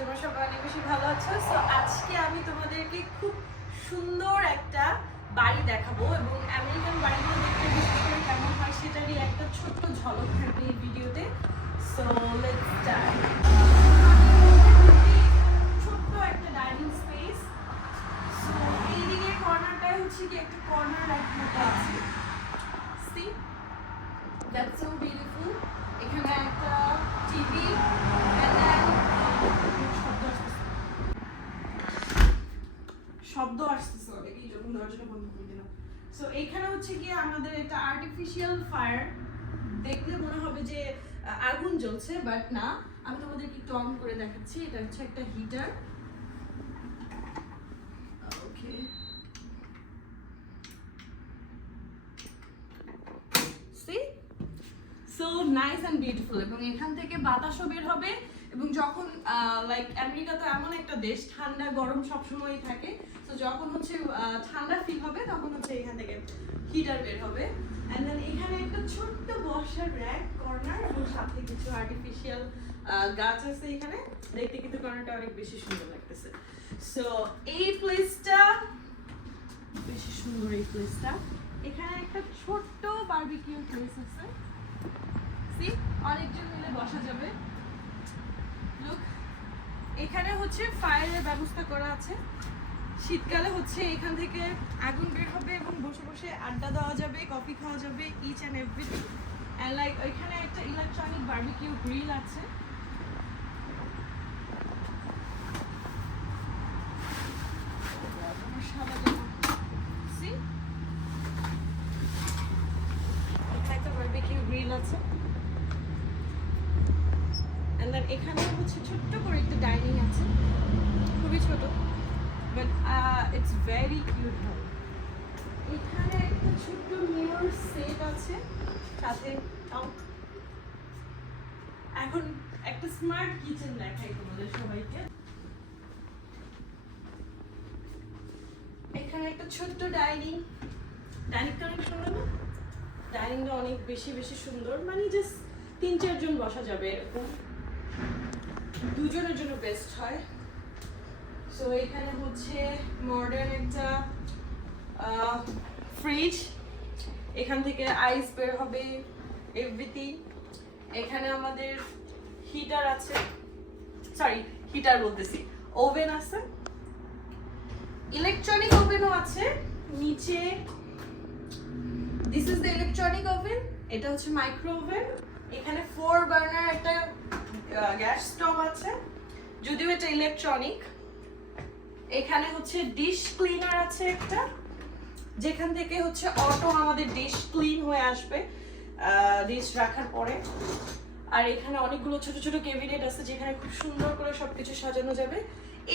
তোমরা সবাই অনেক বেশি ভালো আছো। সো আজকে আমি তোমাদেরকে খুব সুন্দর একটা বাড়ি দেখাবো এবং আমেরিকান বাড়িগুলো দেখতে বিশেষ করে কেমন হয় সেটারই একটা ছোট্ট ঝলক থাকবে এই ভিডিওতে। সো লেটস স্টার্ট ছোট্ট একটা ডাইনিং স্পেস সো এই দিকের কর্নারটাই হচ্ছে কি একটা কর্নার রাইট আছে সি দ্যাটস সো বিউটিফুল এখানে একটা টিভি দরজাটা বন্ধ করে দিলাম। সো এখানে হচ্ছে গিয়ে আমাদের এটা আর্টিফিশিয়াল ফায়ার দেখলে মনে হবে যে আগুন জ্বলছে বাট না, আমি তোমাদেরকে একটু অন করে দেখাচ্ছি। এটা হচ্ছে একটা heater okay so nice and beautiful এবং এখান থেকে বাতাসও বের হবে। এবং যখন লাইক আমেরিকা তো এমন একটা দেশ, ঠান্ডা, গরম সবসময় থাকে। তো যখন হচ্ছে ঠান্ডা ফিল হবে, তখন হচ্ছে এখান থেকে হিটার বের হবে। অ্যান্ড দেন এখানে একটা ছোট্ট বসার র্যাক কর্নার এবং সাথে কিছু আর্টিফিশিয়াল গাছ আছে এখানে। দেখতে কিন্তু কর্নারটা অনেক বেশি সুন্দর লাগতেছে। সো এই প্লেসটা বেশি সুন্দর এই প্লেসটা এখানে একটা ছোট্ট বার্বিকিউ প্লেস আছে। সি অনেকজন মিলে বসা যাবে। এখানে হচ্ছে ফায়ারের ব্যবস্থা করা আছে। শীতকালে হচ্ছে এখান থেকে আগুন বের হবে এবং বসে বসে আড্ডা দেওয়া যাবে, কফি খাওয়া যাবে each and everything and like ওইখানে একটা ইলেকট্রনিক বার্বিকিউ গ্রিল আছে। সি একটা বারবিকিউ গ্রিল আছে। দেন এখানে হচ্ছে ছোট্ট করে একটা ডাইনিং আছে। খুবই ছোট। বাট ইটস ভেরি কিউট হয় এখানে একটা ছোট্ট মিরর সেট আছে। সাথে এখন একটা স্মার্ট কিচেন দেখাই তোমাদের সবাইকে। এখানে একটা ছোট্ট ডাইনিং ডাইনিংটা অনেক সুন্দর না? ডাইনিংটা অনেক বেশি বেশি সুন্দর। মানে জাস্ট তিন চারজন বসা যাবে এরকম। দুজনের জন্য বেস্ট হয়। সো এখানে হচ্ছে মডার্ন একটা ফ্রিজ এখান থেকে আইস বের হবে এভরিথিং এখানে আমাদের হিটার আছে। সরি হিটার বলতেছি। ওভেন আছে। ইলেকট্রনিক ওভেনও আছে। নিচে this is the electronic oven এটা হচ্ছে মাইক্রো ওভেন এখানে ফোর বার্নার একটা গ্যাস স্টোভ আছে, যদিও এটা ইলেকট্রনিক এখানে হচ্ছে ডিশ ক্লিনার আছে একটা, যেখান থেকে হচ্ছে অটো আমাদের ডিশ ক্লিন হয়ে আসবে ডিশ রাখার পরে। আর এখানে অনেকগুলো ছোট ছোট ক্যাবিনেট আছে, যেখানে খুব সুন্দর করে সবকিছু সাজানো যাবে।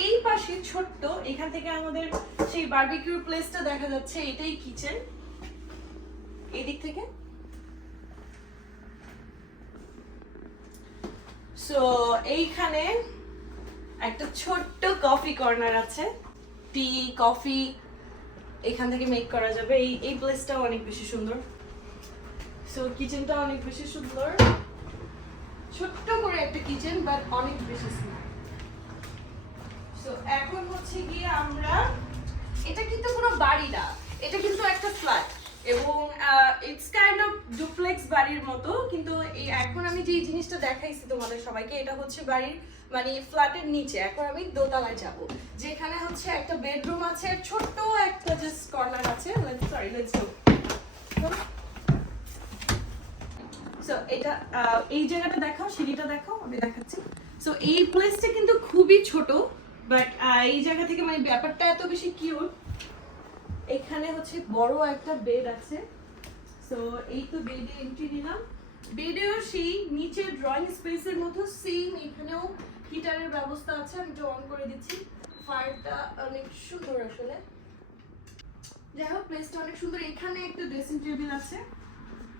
এই পাশে ছোট্ট, এখান থেকে আমাদের সেই বারবিকিউর প্লেসটা দেখা যাচ্ছে, এটাই কিচেন এই দিক থেকে? সো এইখানে একটা ছোট্ট কফি কর্নার আছে। টি কফি এখান থেকে মেক করা যাবে। এই এই প্লেসটাও অনেক বেশি সুন্দর। সো কিচেনটা অনেক বেশি সুন্দর। ছোট্ট করে একটা কিচেন বাট অনেক বেশি স্মার্ট সো এখন হচ্ছে গিয়ে আমরা, এটা কিন্তু কোনো বাড়ি না। এটা কিন্তু একটা ফ্ল্যাট এবং ইটস কাইন্ড ডুপ্লেক্স বাড়ির মতো, কিন্তু এই এখন আমি যে জিনিসটা দেখাইছি তোমাদের সবাইকে, এটা হচ্ছে বাড়ির মানে ফ্ল্যাটের নিচে। এখন আমি দোতলায় যাব। যেখানে হচ্ছে একটা বেডরুম আছে, ছোট্ট একটা জাস্ট কর্নার আছে। সরি লেটস গো সো এটা এই জায়গাটা দেখাও, সিঁড়িটা দেখাও, আমি দেখাচ্ছি। সো এই প্লেসটা কিন্তু খুবই ছোট বাট এই জায়গা থেকে মানে ব্যাপারটা এত বেশি কিউট এখানে হচ্ছে বড় একটা বেড আছে। সো এই তো বেডে এন্ট্রি নিলাম। বেডেও সেই নিচে ড্রয়িং স্পেসের মতো সেম এখানেও হিটারের ব্যবস্থা আছে, আমি অন করে দিচ্ছি। ফায়ারটা অনেক সুন্দর আসলে। যাই হোক প্লেসটা অনেক সুন্দর। এখানে একটা ড্রেসিং টেবিল আছে।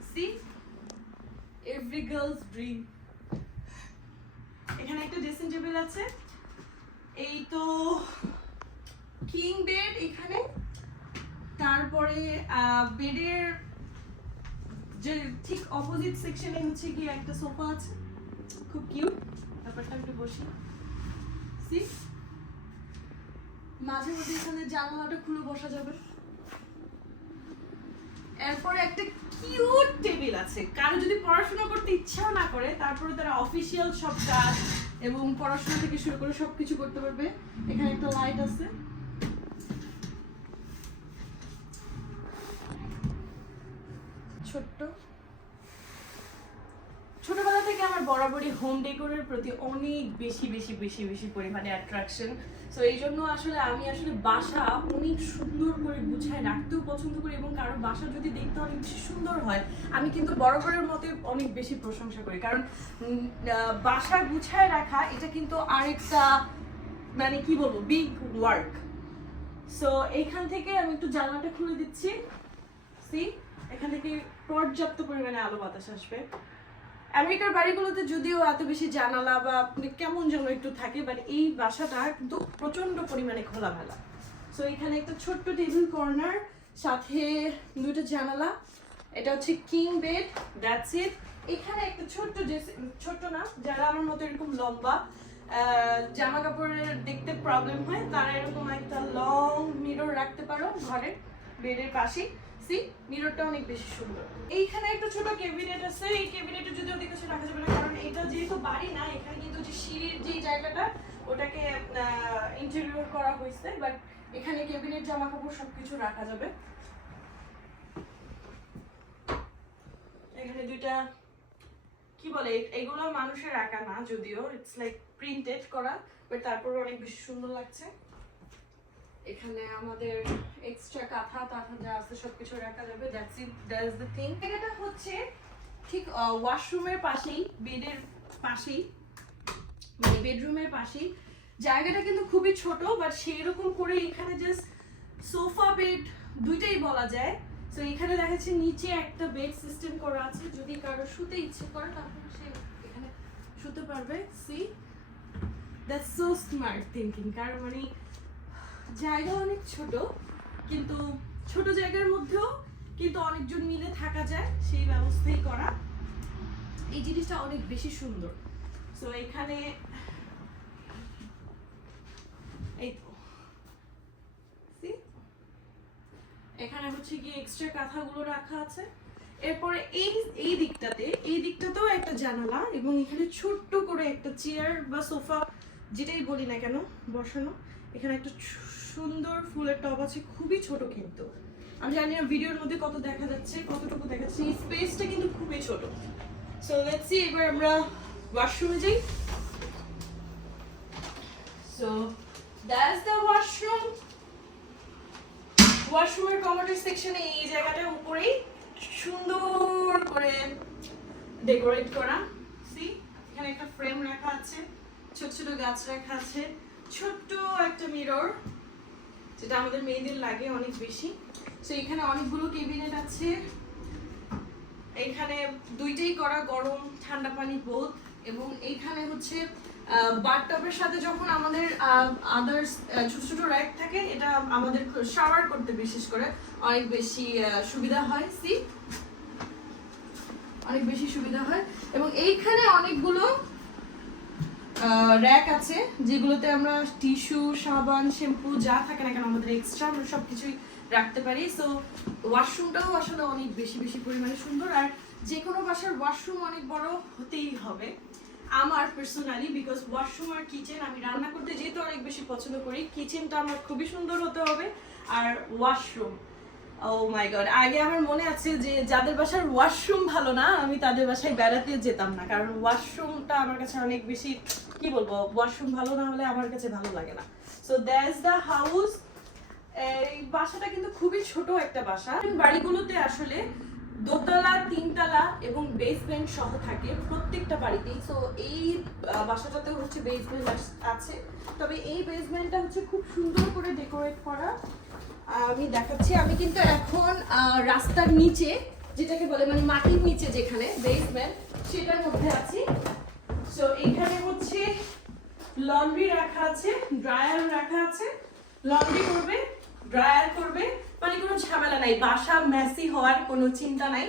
সি এভরি গার্লস ড্রিম এখানে একটা ড্রেসিং টেবিল আছে। এই তো কিং বেড এখানে। তারপরে বেডের যে ঠিক অপোজিট সেকশনে হচ্ছে কি একটা সোফা আছে। খুব কিউট ব্যাপারটা একটু বসি। সি মাঝে মধ্যে এখানে জানলাটা খুলে বসা যাবে। এরপরে একটা কিউট টেবিল আছে। কারও যদি পড়াশোনা করতে ইচ্ছাও না করে, তারপরে তারা অফিসিয়াল সব কাজ এবং পড়াশোনা থেকে শুরু করে সব কিছু করতে পারবে। এখানে একটা লাইট আছে। ছোট্ট। ছোটবেলা থেকে আমার বরাবরই হোম ডেকোরের প্রতি অনেক বেশি বেশি বেশি বেশি পরিমাণে অ্যাট্রাকশন সো এই জন্য আসলে আমি আসলে বাসা অনেক সুন্দর করে গুছায় রাখতেও পছন্দ করি এবং কারোর বাসা যদি দেখতে অনেক বেশি সুন্দর হয়, আমি কিন্তু বরাবরের মতে অনেক বেশি প্রশংসা করি। কারণ বাসা গুছায় রাখা, এটা কিন্তু আরেকটা মানে কি বলব বিগ ওয়ার্ক সো এইখান থেকে আমি একটু জানলাটা খুলে দিচ্ছি। সি থেকে পর্যাপ্ত পরিমাণে আলো বাতাস আসবে? আমেরিকার বাড়িগুলোতে যদিও এত বেশি জানালা বা মানে কেমন যেন একটু থাকে বাট এই বাসাটা কিন্তু প্রচণ্ড পরিমাণে খোলামেলা। সো এখানে একটা ছোট্ট টেবিল কর্নার সাথে দুটো জানালা, এটা হচ্ছে কিং বেড দ্যাটস ইট এখানে একটা ছোট্ট ছোট্ট না, যারা আমার মতো এরকম লম্বা জামা কাপড়ের দেখতে প্রবলেম হয়, তারা এরকম একটা লং মিরর রাখতে পারো ঘরের বেডের পাশে সি মিররটা অনেক বেশি সুন্দর। এইখানে একটা ছোট ক্যাবিনেট আছে। এই ক্যাবিনেটে যদি ওদের কিছু রাখা যাবে না, কারণ এটা যেহেতু বাড়ি না, এখানে কিন্তু যে সিঁড়ির যে জায়গাটা, ওটাকে ইন্টেরিয়র করা হয়েছে বাট এখানে ক্যাবিনেট জামা কাপড় সবকিছু রাখা যাবে। এখানে দুইটা, কি বলে এগুলো মানুষের আঁকা না, যদিও। ইটস লাইক প্রিন্টেড করা বাট তারপর অনেক বেশি সুন্দর লাগছে। এখানে আমাদের এক্সট্রা কাঁথা টাথা যা আছে সবকিছু রাখা যাবে that's it that's the thing এটা হচ্ছে ঠিক ওয়াশরুমের পাশেই বেডের পাশেই মানে বেডরুমের পাশেই। জায়গাটা কিন্তু খুবই ছোট বাট সেই রকম করে এখানে জাস্ট সোফা বেড দুইটাই বলা যায়। তো এখানে দেখাচ্ছে নিচে একটা বেড সিস্টেম করা আছে, যদি কারও শুতে ইচ্ছে করে, তাহলে সে এখানে শুতে পারবে। See that's so smart thinking কারণ মানে জায়গা অনেক ছোট, কিন্তু ছোট জায়গার মধ্যেও কিন্তু অনেকজন মিলে থাকা যায়, সেই ব্যবস্থাই করা। এই জিনিসটা অনেক বেশি সুন্দর। সো এখানে এখানে হচ্ছে কি এক্সট্রা কাঁথাগুলো রাখা আছে। এরপরে এই এই দিকটাতে, এই দিকটাতেও একটা জানালা এবং এখানে ছোট্ট করে একটা চেয়ার বা সোফা যেটাই বলি না কেন, বসানো। এখানে একটা সুন্দর ফুলের টব আছে, খুবই ছোট কিন্তু। আমি জানি না ভিডিওর মধ্যে কত দেখা যাচ্ছে, কতটুকু দেখা যাচ্ছে এই স্পেসটা কিন্তু খুবই ছোট। সো লেটস সি এবার আমরা ওয়াশরুমে যাই। সো দ্যাটস দ্য ওয়াশরুম ওয়াশরুমের কমোডের সেকশনে এই জায়গাটা উপরেই সুন্দর করে ডেকোরেট করা। সি এখানে একটা ফ্রেম রাখা আছে, ছোট ছোট গাছ রাখা আছে। ছোট্ট একটা মিরর যেটা আমাদের মেয়েদের লাগে অনেক বেশি। সো এখানে অনেকগুলো কেবিনেট আছে। এইখানে দুইটাই করা গরম, ঠান্ডা পানি বোধ এবং এইখানে হচ্ছে বাথটবের সাথে যখন আমাদের আদার্স ছোট ছোট র্যাক থাকে, এটা আমাদের শাওয়ার করতে বিশেষ করে অনেক বেশি সুবিধা হয়। সি অনেক বেশি সুবিধা হয়। এবং এইখানে অনেকগুলো র্যাক আছে, যেগুলোতে আমরা টিস্যু সাবান শ্যাম্পু যা থাকে না কেন, আমাদের এক্সট্রা আমরা সব কিছুই রাখতে পারি। সো ওয়াশরুমটাও আসলে অনেক বেশি বেশি পরিমাণে সুন্দর। আর যে কোনো বাসার ওয়াশরুম অনেক বড় হতেই হবে। আমার পার্সোনালি বিকজ ওয়াশরুম আর কিচেন আমি রান্না করতে যেহেতু অনেক বেশি পছন্দ করি কিচেনটা আমার খুবই সুন্দর হতে হবে। আর ওয়াশরুম ও মাই গড আগে আমার মনে আছে যে যাদের বাসার ওয়াশরুম ভালো না, আমি তাদের বাসায় বেড়াতে যেতাম না। কারণ ওয়াশরুমটা আমার কাছে অনেক বেশি কি বলব ওয়াশরুম ভালো না হলে আমার কাছে ভালো লাগে না। সো দ্যাটস দ্য হাউস এই বাসাটা কিন্তু খুবই ছোট একটা বাসা। বাড়িগুলোতে আসলে দোতলা, তিনতলা এবং বেসমেন্ট সহ থাকে প্রত্যেকটা বাড়িতেই। সো এই বাসাটাতেও হচ্ছে বেসমেন্ট আছে। তবে এই বেসমেন্টটা হচ্ছে খুব সুন্দর করে ডেকোরেট করা। আমি দেখাচ্ছি। আমি কিন্তু এখন রাস্তার নিচে যেটাকে বলে মানে মাটির নিচে যেখানে বেসমেন্ট সেটার মধ্যে আছি। সো এখানে হচ্ছে লন্ড্রি রাখা আছে ড্রায়ার রাখা আছে। লন্ড্রি করবে ড্রায়ার করবে। মানে কোনো ঝামেলা নাই, বাসা মেসি হওয়ার কোনো চিন্তা নাই।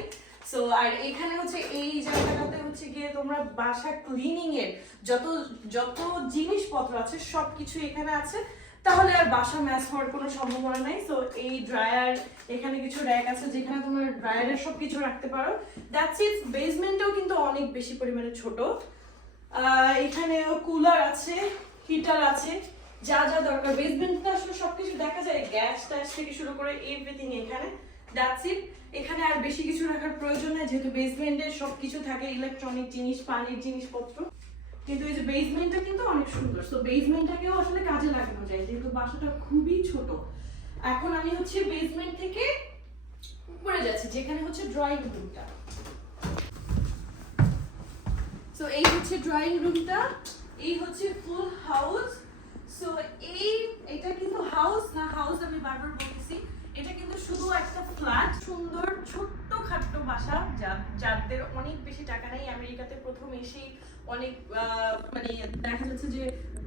সো আর এখানে হচ্ছে এই জায়গাটাতে হচ্ছে গিয়ে তোমরা বাসা ক্লিনিং এর যত যত জিনিসপত্র আছে সব কিছু এখানে আছে। তাহলে আর বাসা ম্যাচ হওয়ার কোনো সম্ভাবনা নাই। সো এই ড্রায়ার এখানে কিছু র্যাক আছে যেখানে তোমরা ড্রায়ারের সব কিছু রাখতে পারো। দ্যাটস ইট বেসমেন্টেও কিন্তু অনেক বেশি পরিমাণে ছোট। এখানেও কুলার আছে হিটার আছে, যা যা দরকার বেসমেন্টটা আসলে সবকিছু দেখা যায় গ্যাস ট্যাস থেকে শুরু করে এভরিথিং এখানে দ্যাটস ইট এখানে আর বেশি কিছু রাখার প্রয়োজন নেই, যেহেতু বেসমেন্টে সব কিছু থাকে ইলেকট্রনিক জিনিস, পানির জিনিসপত্র। কিন্তু এই যে বেসমেন্টটা কিন্তু অনেক সুন্দর। তো বেসমেন্টটাকেও আসলে কাজে লাগানো যায়, যেহেতু বাসাটা খুবই ছোট। এখন আমি হচ্ছে বেসমেন্ট থেকে উপরে যাচ্ছি, যেখানে হচ্ছে ড্রয়িং রুমটা সো এই হচ্ছে ড্রয়িং রুমটা এই হচ্ছে ফুল হাউস সো এই, এটা কিন্তু হাউস না হাউস আমি বারবার বলতেছি। এটা কিন্তু শুধু একটা ফ্ল্যাট সুন্দর ছোট্ট খাট্ট বাসা যাদের অনেক বেশি টাকা নেই। আমেরিকাতে প্রথম এসেই অনেক মানে দেখা যাচ্ছে যে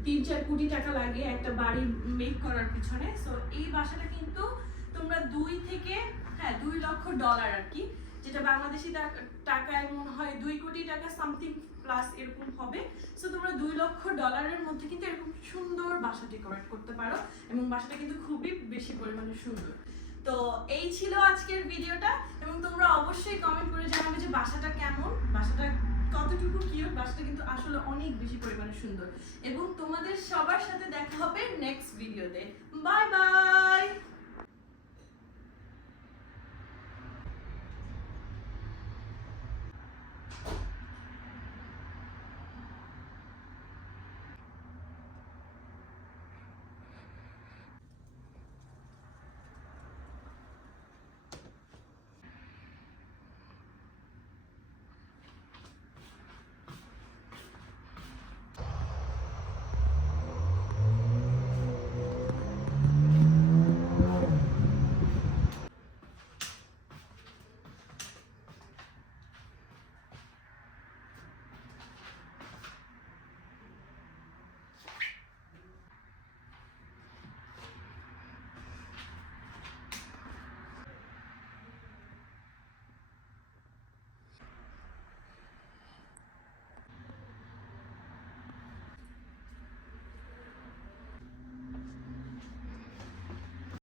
তিন চার কোটি টাকা লাগে একটা বাড়ি মেক করার পিছনে। সো এই বাসাটা কিন্তু তোমরা দুই থেকে হ্যাঁ দুই লক্ষ ডলার আর কি, যেটা বাংলাদেশি টাকা- টাকায় মনে হয় দুই কোটি টাকা সামথিং প্লাস এরকম হবে। সো তোমরা দুই লক্ষ ডলারের মধ্যে কিন্তু এরকম সুন্দর বাসা ডেকোরেট করতে পারো এবং বাসাটা কিন্তু খুবই বেশি পরিমাণে সুন্দর। তো, এই ছিল আজকের ভিডিওটা এবং তোমরা অবশ্যই কমেন্ট করে জানাবে যে বাসাটা কেমন, বাসাটা কতটুকু কিউট বাসাটা কিন্তু আসলে অনেক বেশি পরিমাণে সুন্দর। এবং তোমাদের সবার সাথে দেখা হবে নেক্সট ভিডিওতে বাই বাই